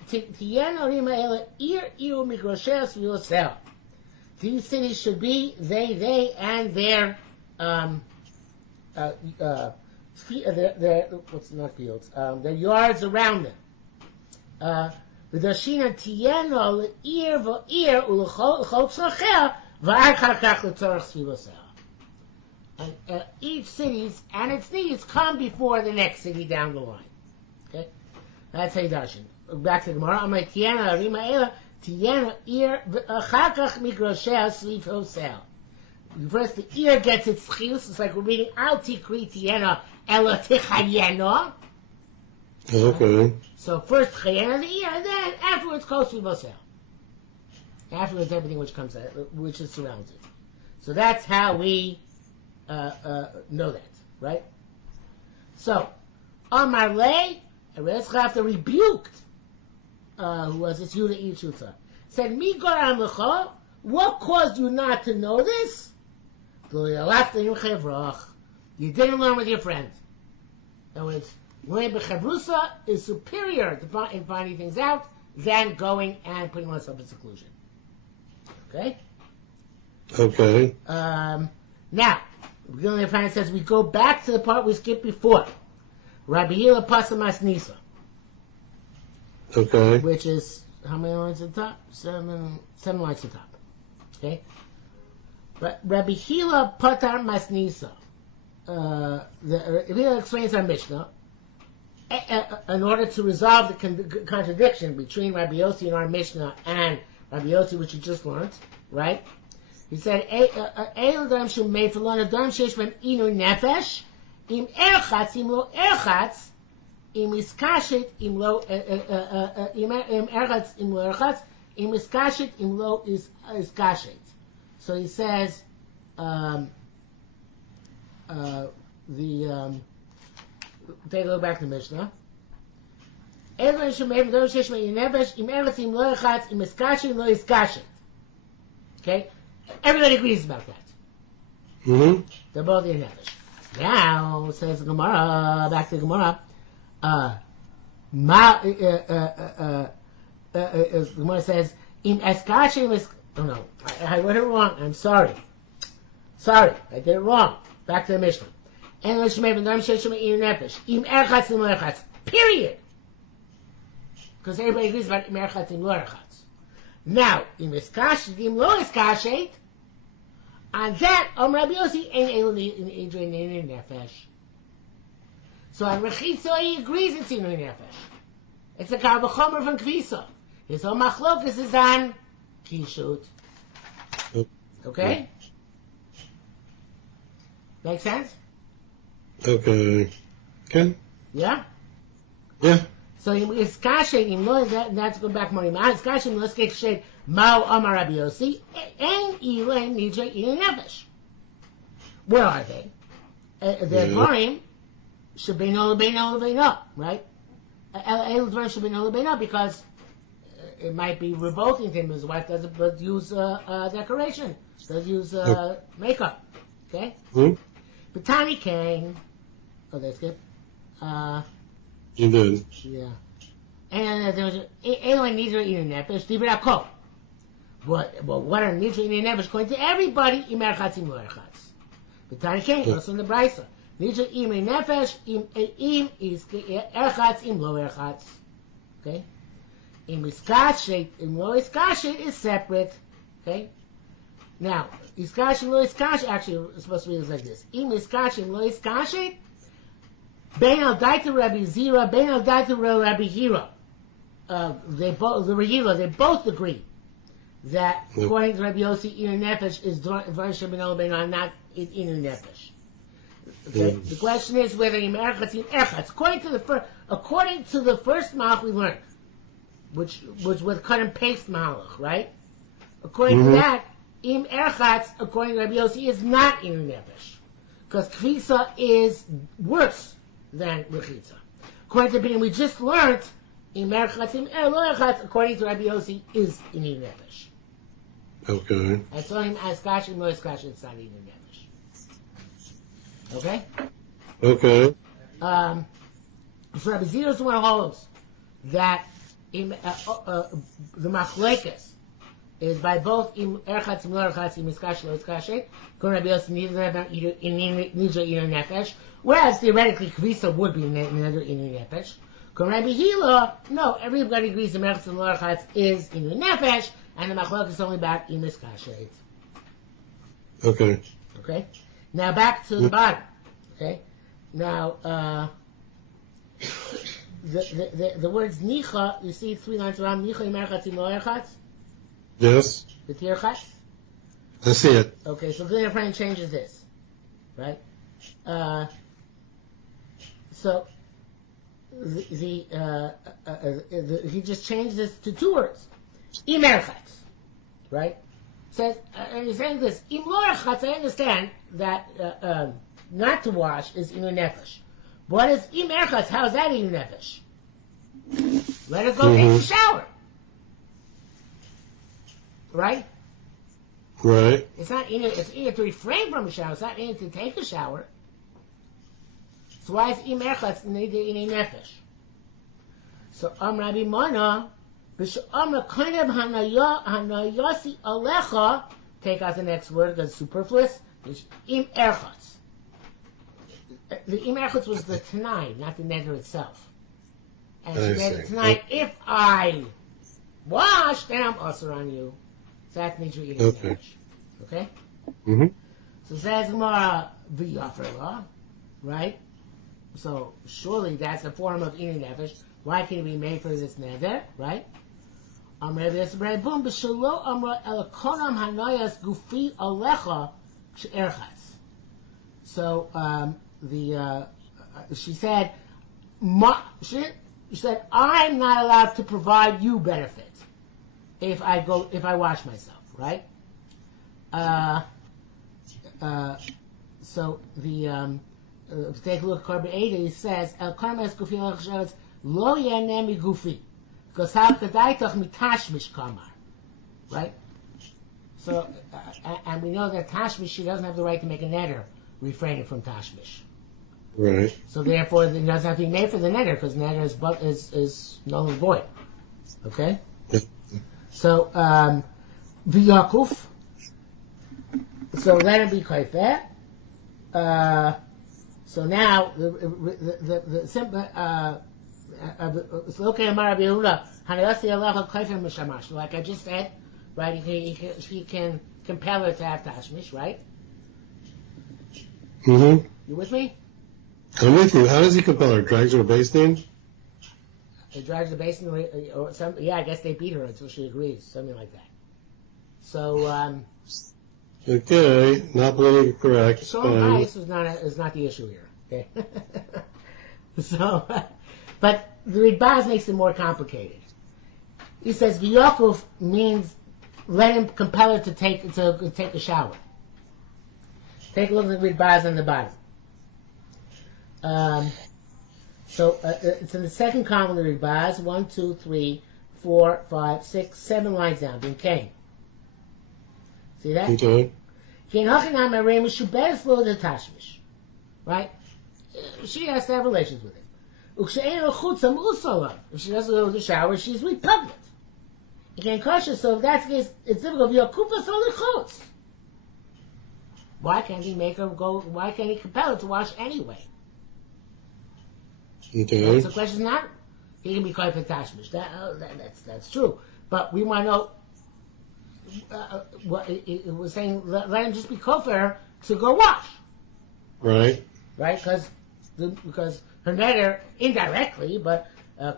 cities should be they and their what's not fields, their yards around them. V'dashina tiyeno le'ir v'ir u'l'chol tzacheh v'archakach l'tzorach sviloseh. And each city and its needs come before the next city down the line. Okay, that's how you darshan. Back to the Gemara. I'm like Tiana Rima Ela Tiana ear Chakach Migroshea Sleep Hosel. First the ear gets its chiyus. It's like we're reading Al Tikri Tiana Ela Tichayena. Okay. So first Chayena the ear, and then afterwards Kosvi Hosel. Afterwards everything which comes out, which is surrounded. So that's how we know that, right? So Amar Le Rabbi Chlafta rebuked. Who was this Yudah Ichutza? Said, Mi goram lecha, what caused you not to know this? You didn't learn with your friends. In other words, learning b'chavrusa is superior in finding things out than going and putting oneself in seclusion. Okay? Okay. Now, the only friend says we go back to the part we skipped before. Rabbi Hila Pasamas Nisa. Okay. Which is, how many lines at the top? Seven lines at the top. Okay? But Rabbi Hila Patar Masnisa. Hila explains our Mishnah. In order to resolve the contradiction between Rabbi Yossi and our Mishnah and Rabbi Yossi, which you just learned, right? He said, Eil Dam Shum Mei Felon Adam Shesh Bem Inu Nefesh Im Erchatz Im Lo Erchatz Im iskashet im lo im erchatz im lo erchatz im iskashet im lo iskashet. So he says take a look back to Mishnah. Everyone should make those shesh im nefesh im erchatz im lo erchatz im iskashet im lo iskashet. Okay, everybody agrees about that. Mm-hmm. They're both in nefesh. Now says the Gemara, back to the Gemara. The Gemara says, "Im eskashim is." Oh no, I read it wrong. I'm sorry. I did it wrong. Back to the Mishnah. English maybe don't say shema in nefesh. Im erchatz im erchatz. Period. Because everybody agrees about im erchatz im erchatz. Now, im eskashim im lo eskashet. On that, Rabbi Yossi ain't able to in nefesh. So on Rechitza he agrees it's Inui Nefesh. It's a Karbachomer from Kvisa. His whole machlokas is on Kishut. Okay? Make sense? Okay. Okay. Yeah? Yeah. So it's Kashet, that's going back more. It's Kashet, let's get shade. Mao Amar Rabbi Yossi, and Eloi Nidra Inui Nefesh. Where are they? They're Dvarim. Shabbeinu lebeinu, right? El Dvarim Shabbeinu lebeinu, because it might be revolting to him. His wife doesn't use decoration, does use makeup. Okay. But Tani came. Oh, that's good. You did. Yeah. And there was Eloi Nidra Inu Nefesh Dibra Kol. What are Nidra Inu Nefesh according to everybody? Imer Chatzim Lo Erchatz. But Tani came also in the Brisa. Nidra Imri Nefesh, Im is Erchatz, Im Lo Erchatz. Okay? Im Iskashet, Im Lo Iskashet is separate. Okay? Now, Iskashet, Lo Iskashet, actually, it's supposed to be like this. Im Iskashet, Im Lo Iskashet, Bein Al Daita Rabbi Zira, Bein Al Daita Rabbi Hira. They both agree that according to Rabbi Yossi, Inu Nefesh is Dvar Shemin Bein, not Inu Nefesh. Okay. The question is whether Im Erchatz, Im Erchatz. According to the first Malach we learned, which was cut and paste Malach, right? According to that, Im Erchatz, according to Rabbi Yossi, is not Inu Nefesh, because Kvisa is worse than Rechitza. According to the beginning, we just learned Im Erchatz, Im Lo Erchatz, according to Rabbi Yossi, is Inu Nefesh. Okay. I saw him as Kash and Lo Iskash, it's not Inu Nefesh. Okay? Okay. So Rabbi Zira is the one who holds that the machlekes is by both Im Erchatz, Im Lo Erchatz, Im Iskash, Lo Iskash, according to Rabbi Yossi, neither Inu Nefesh, whereas theoretically Kvisa would be neither Inu Nefesh. According to Rabbi Hila, no, everybody agrees Im Erchatz, Im Lo Erchatz is Inu Nefesh, and the machlekes is only about Im Iskash. Okay. Okay? Now back to the bottom. Okay? Now, the words nicha, you see 3 lines around, nicha Im Erchatz, Im Lo Erchatz? Yes. The tirchatz? I see it. Okay, so then your friend changes this. Right? So, he just changed this to 2 words. Im Erchatz. Right? Says, and he's saying this, Im Lo Erchatz, I understand that not to wash is Inu Nefesh. What is Im Erchatz? How is that Inu Nefesh? Let us go take a shower. Right? Right. It's not it's Inu to refrain from a shower. It's not Inu to take a shower. So why is Im Erchatz neither Inu Nefesh? So Rabbi Mana, B'she'amra koineb hanayasi alecha, take out the next word because it's superfluous. Im Erchatz. The Im Erchatz was the Tanai, not the neder itself. And she made it tonight. If I wash, then I'm usher on you. So that means you're eating fish. Okay? Mm-hmm. So says Gemara, v'yafer, right? So surely that's a form of eating nefesh. Why can it be made for this neder, right? So she said, I'm not allowed to provide you benefit if I wash myself, right? So take a look at Korban 80, it says, El Karmes Gufi Lechshavitz Lo Yanemi Gufi. Because how could I talk mitashmish kamar, right? So, and we know that tashmish, she doesn't have the right to make a neder refraining from tashmish. Right. So therefore, it doesn't have to be made for the neder because neder is null and void. Okay. So v'yakuf. So let it be kaifeh. So now the simple. Like I just said, right? He can compel her to have tashmish, right? Mm-hmm. You with me? I'm with you. How does he compel her? Drags her a basin? He drags the basin, or some. Yeah, I guess they beat her until she agrees, something like that. So. Okay, not politically correct. So bias is not the issue here. Okay. So, but the Ridbaz makes it more complicated. He says v'yakuf means let him compel her to take a shower. Take a look at the Ridbaz on the bottom. So it's in the second column of the Ridbaz. 1, 2, 3, 4, 5, 6, 7 lines down. Being came. See that? Okay. Right? She has to have relations with him. If she doesn't go to the shower, she's repugnant. You can't kosher, so if that's the case, it's difficult. Why can't he make her go? Why can't he compel her to wash anyway? Okay. So the question is not he can be called for tashmish. That's true. But we want to know what it was saying. Let him just be kofar to go wash. Right. Right? Because her neder indirectly, but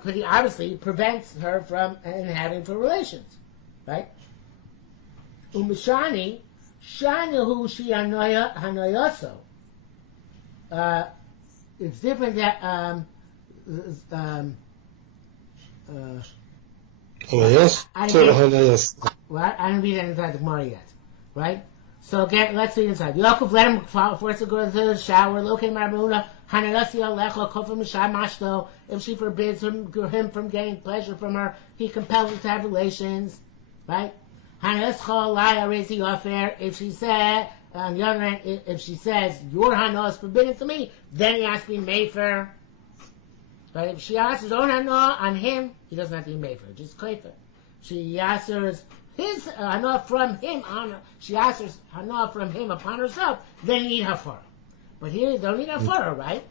he obviously prevents her from having for relations. Right? Umishani, shanahu shi hanoyaso. It's different that Yes. What? I didn't read that inside the Gemara yet, right? So again, let's read inside. Yaakov let him force to go to the shower. Lokei marmuna hanalasi alecha kofar mishai mashto. If she forbids him from getting pleasure from her, he compels her to have relations, right? Hanascha laya rezi offer. If she said, on the other hand, if she says your hana is forbidden to me, then he has to be mefer. But if she asks his own hana on him, he doesn't have to be mefer. Just kofar. She answers his hana from him on. She answers hana from him upon herself. Then you need hafara. But here you don't need hafara, right?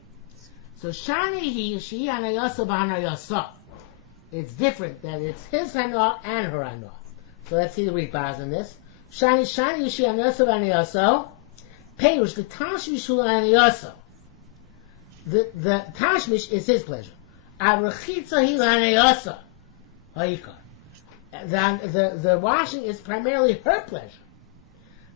So shani she hanayasa b'hanayasa. It's different that it's his hana and her hana. So let's see the weak bars in this. Shani she hanayasa b'hanayasa. Peirush the tashmish hu hanayasa. The tashmish is his pleasure. Arachitza hi hanayasa. Ha'ikar. The washing is primarily her pleasure.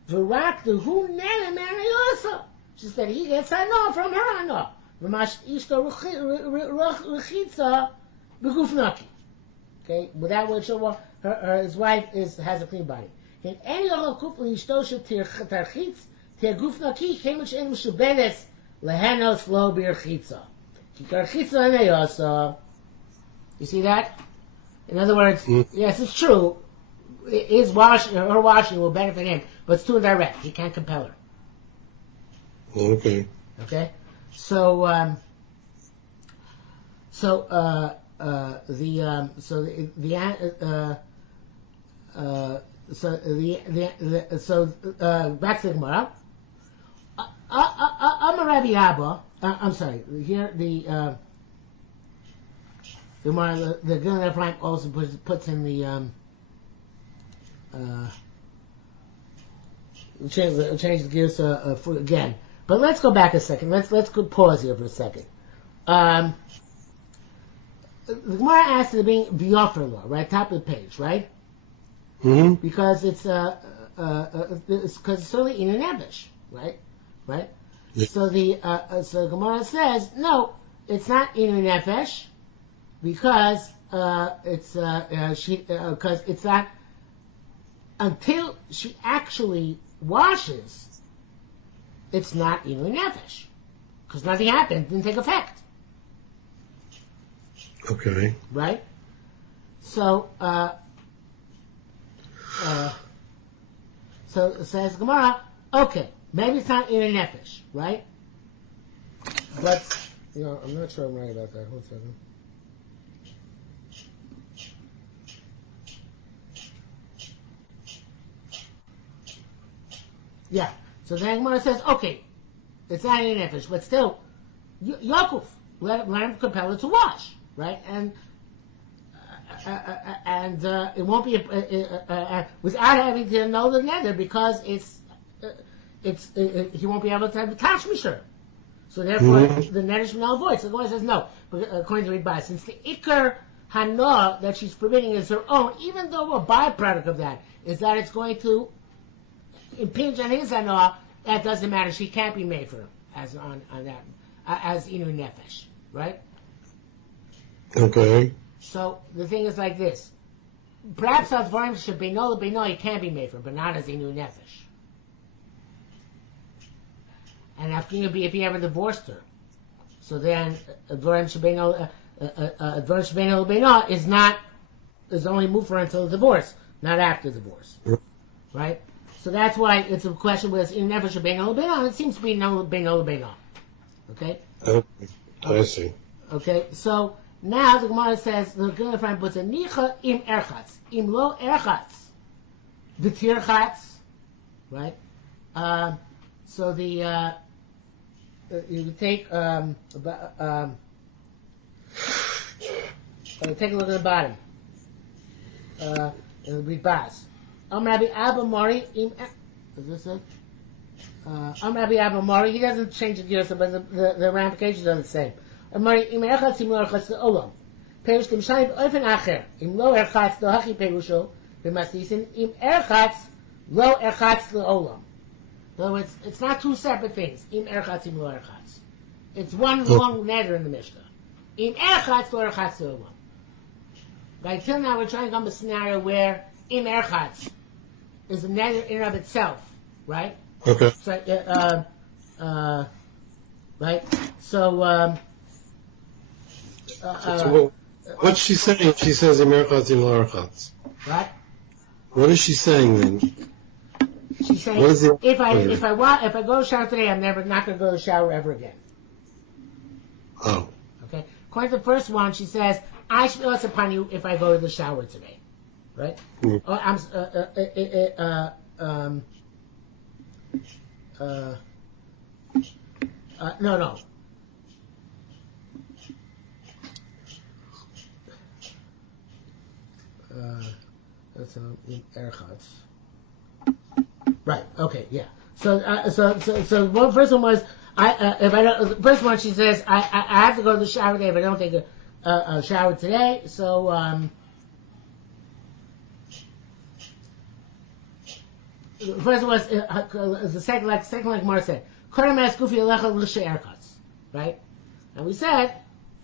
V'rak the hu nene manayasa. She said he gets hana from her hana. V'mash ishto rechitza b'gufnaki. Okay, without which his wife has a clean body. In any other couple ishto shetarchitz tergufnaki kemich en mishubedes lehenos lo birchitza. Kikarchitza hanayasa. You see that? In other words, yes, it's true. Her washing will benefit him, but it's too indirect. He can't compel her. Okay. Okay. So back to the Gemara. Rabbi Abba. I'm sorry. Here the Vilna Prime also puts in the change the gears again. But let's go back a second. Let's go pause here for a second. The Gemara asks it being B'yofer law, right, top of the page, right? Mm-hmm. Because it's certainly in an Nevish, right? Yeah. So the Gemara says no, it's not in an Nefesh. Because it's not until she actually washes, it's not even nefesh, because nothing happened, didn't take effect. Okay. Right. So says Gemara. Okay, maybe it's not in a nefesh, right? But I'm not sure I'm right about that. Hold a second. Yeah. So then Gemara says, okay, it's not in nefesh, but still, Yaakov, let him compel her to wash, right? And it won't be without having to know the neder, because he won't be able to have the tashmisher. So therefore, the neder is null void. So the Gemara says no, but according to Rebbe, since the ikar hana that she's permitting is her own, even though a byproduct of that is that it's going to impinge on his hana, that doesn't matter. She can't be made for him as on that as inu nefesh, right? Okay. So the thing is like this: perhaps advarim should be no, he can be made for him, but not as inu nefesh. And after if he ever divorced her, so then advarim shebeno is only moved for her until the divorce, not after divorce, right? So that's why it's a question whether it's in nefesh or bein and it seems to be no bein. Okay? I see. Okay, so now the Gemara says, the Gemara friend puts a nicha im erchatz. Im lo erchatz. The tirchatz, right? So the you take take a look at the bottom. It'll be Baz. Rabbi Abba Mori. Is this it? Rabbi Abba Mori. He doesn't change the gears, but the ramifications are the same. Mori im erchatz im lo erchatz le'olam. Perush tim shayim oifen acher. Im lo erchatz lo hachi perusho b'masisin im erchatz lo erchatz le'olam. In other words, it's not two separate things. Im erchatz im lo erchatz. It's one long neder in the Mishnah. Im erchatz lo erchatz le'olam. Right, till now we're trying to come to a scenario where im erchatz is a neder in and of itself, right? Okay. So, right. So, what's she saying? She says im erchatz im lo erchatz. What? What is she saying then? She's saying What is the if I go to shower today, I'm not going to go to the shower ever again. Oh. Okay. According to the first one, she says I should be less upon you if I go to the shower today, right? Mm. No. That's erchatz. Right. Okay. Yeah. So one first one was if I don't. The first one she says I have to go to the shower today if I don't take a shower today. So the first one was the second like Mar said. Right. And we said,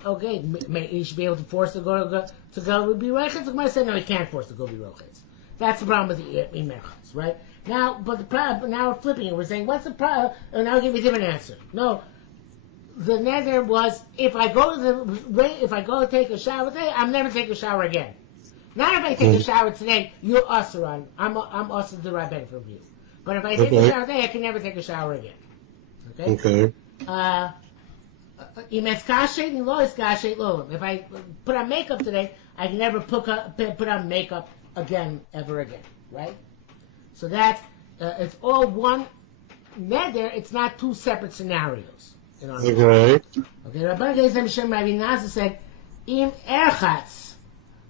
okay, you should be able to force the go to go be rochets. The Gemara said no, he can't force the go be rochets. That's the problem with the imerchats, right? Now, but the problem. Now we're flipping it. We're saying, what's the problem? And now I'll give you a different answer. No, the nether was if I go to take a shower today, I'm never taking a shower again. Not if I take a shower today, you're usher on. I'm usher the rabbi from you. But if I take a shower today, I can never take a shower again. Okay. Okay. If I put on makeup today, I can never put on makeup again, ever again, right? So that's it's all one neder. It's not two separate scenarios. Okay. Rabbi Nasa said, "Im erchatz."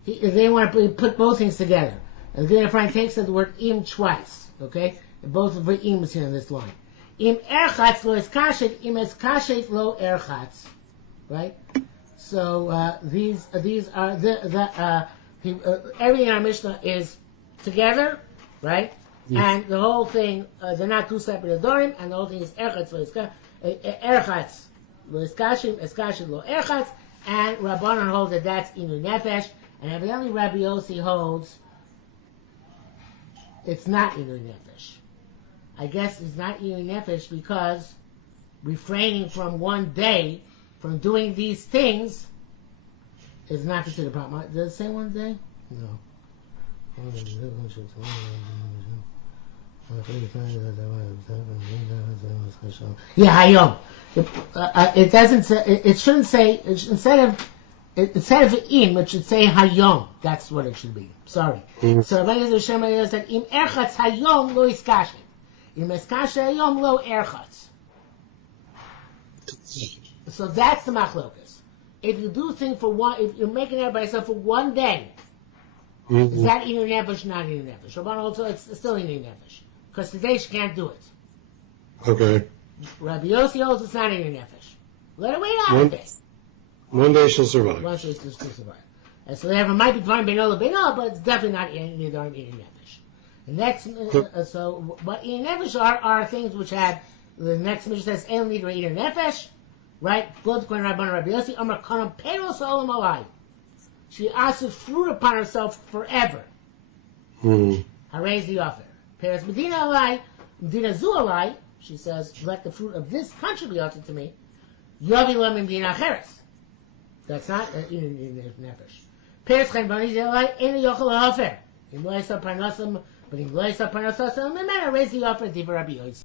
They want to put both things together. And the Friend takes the word im twice. Okay, both of the im is here in this line. Im erchatz lo eskashet, im eskashet lo erchatz. Right. So these are everything in our Mishnah is together, right? Yes. And the whole thing, they're not two separate adorim, and the whole thing is erchatz lo eskashim, eskashim lo erchatz, and Rabbanan holds that that's inu nefesh, and evidently Rabbi Yossi holds it's not inu nefesh. I guess it's not inu nefesh because refraining from one day from doing these things is not considered a problem. Does it say one day? No. Yeah, hayom. It doesn't say. It shouldn't say. Instead of im, it should say hayom. That's what it should be. Sorry. So Rabbi Yerushalmi said im erchatz hayom lo iskashe. Im iskashe hayom lo erchatz. So that's the machlokas. If you do things for one, if you're making it by yourself for one day, is that inu nefesh, not inu nefesh? Rabban also, it's still inu nefesh. Because today she can't do it. Okay. Rabbi Yossi holds it's not inu nefesh. Let her wait out a day. One day she'll survive. One day she'll survive. And so there might be dvarim beinola, but it's definitely not inu nefesh. And next, so what inu nefesh are things which had, the next mission says, el nidra inu nefesh, right? Go to Rabban Rabbi Yossi, Amar kanam peros olam alai. She asks fruit upon herself forever. I raise the offer. Peres Medina alai, Medina zu alai. She says, let the fruit of this country be offered to me. Yavi lam Medina acheres. That's not nefesh. Peres chen bani alai, ena yochel hafer. Im lo yisa parnasam, but im lo yisa parnasam, I raise the offer to Rabbi Yossi.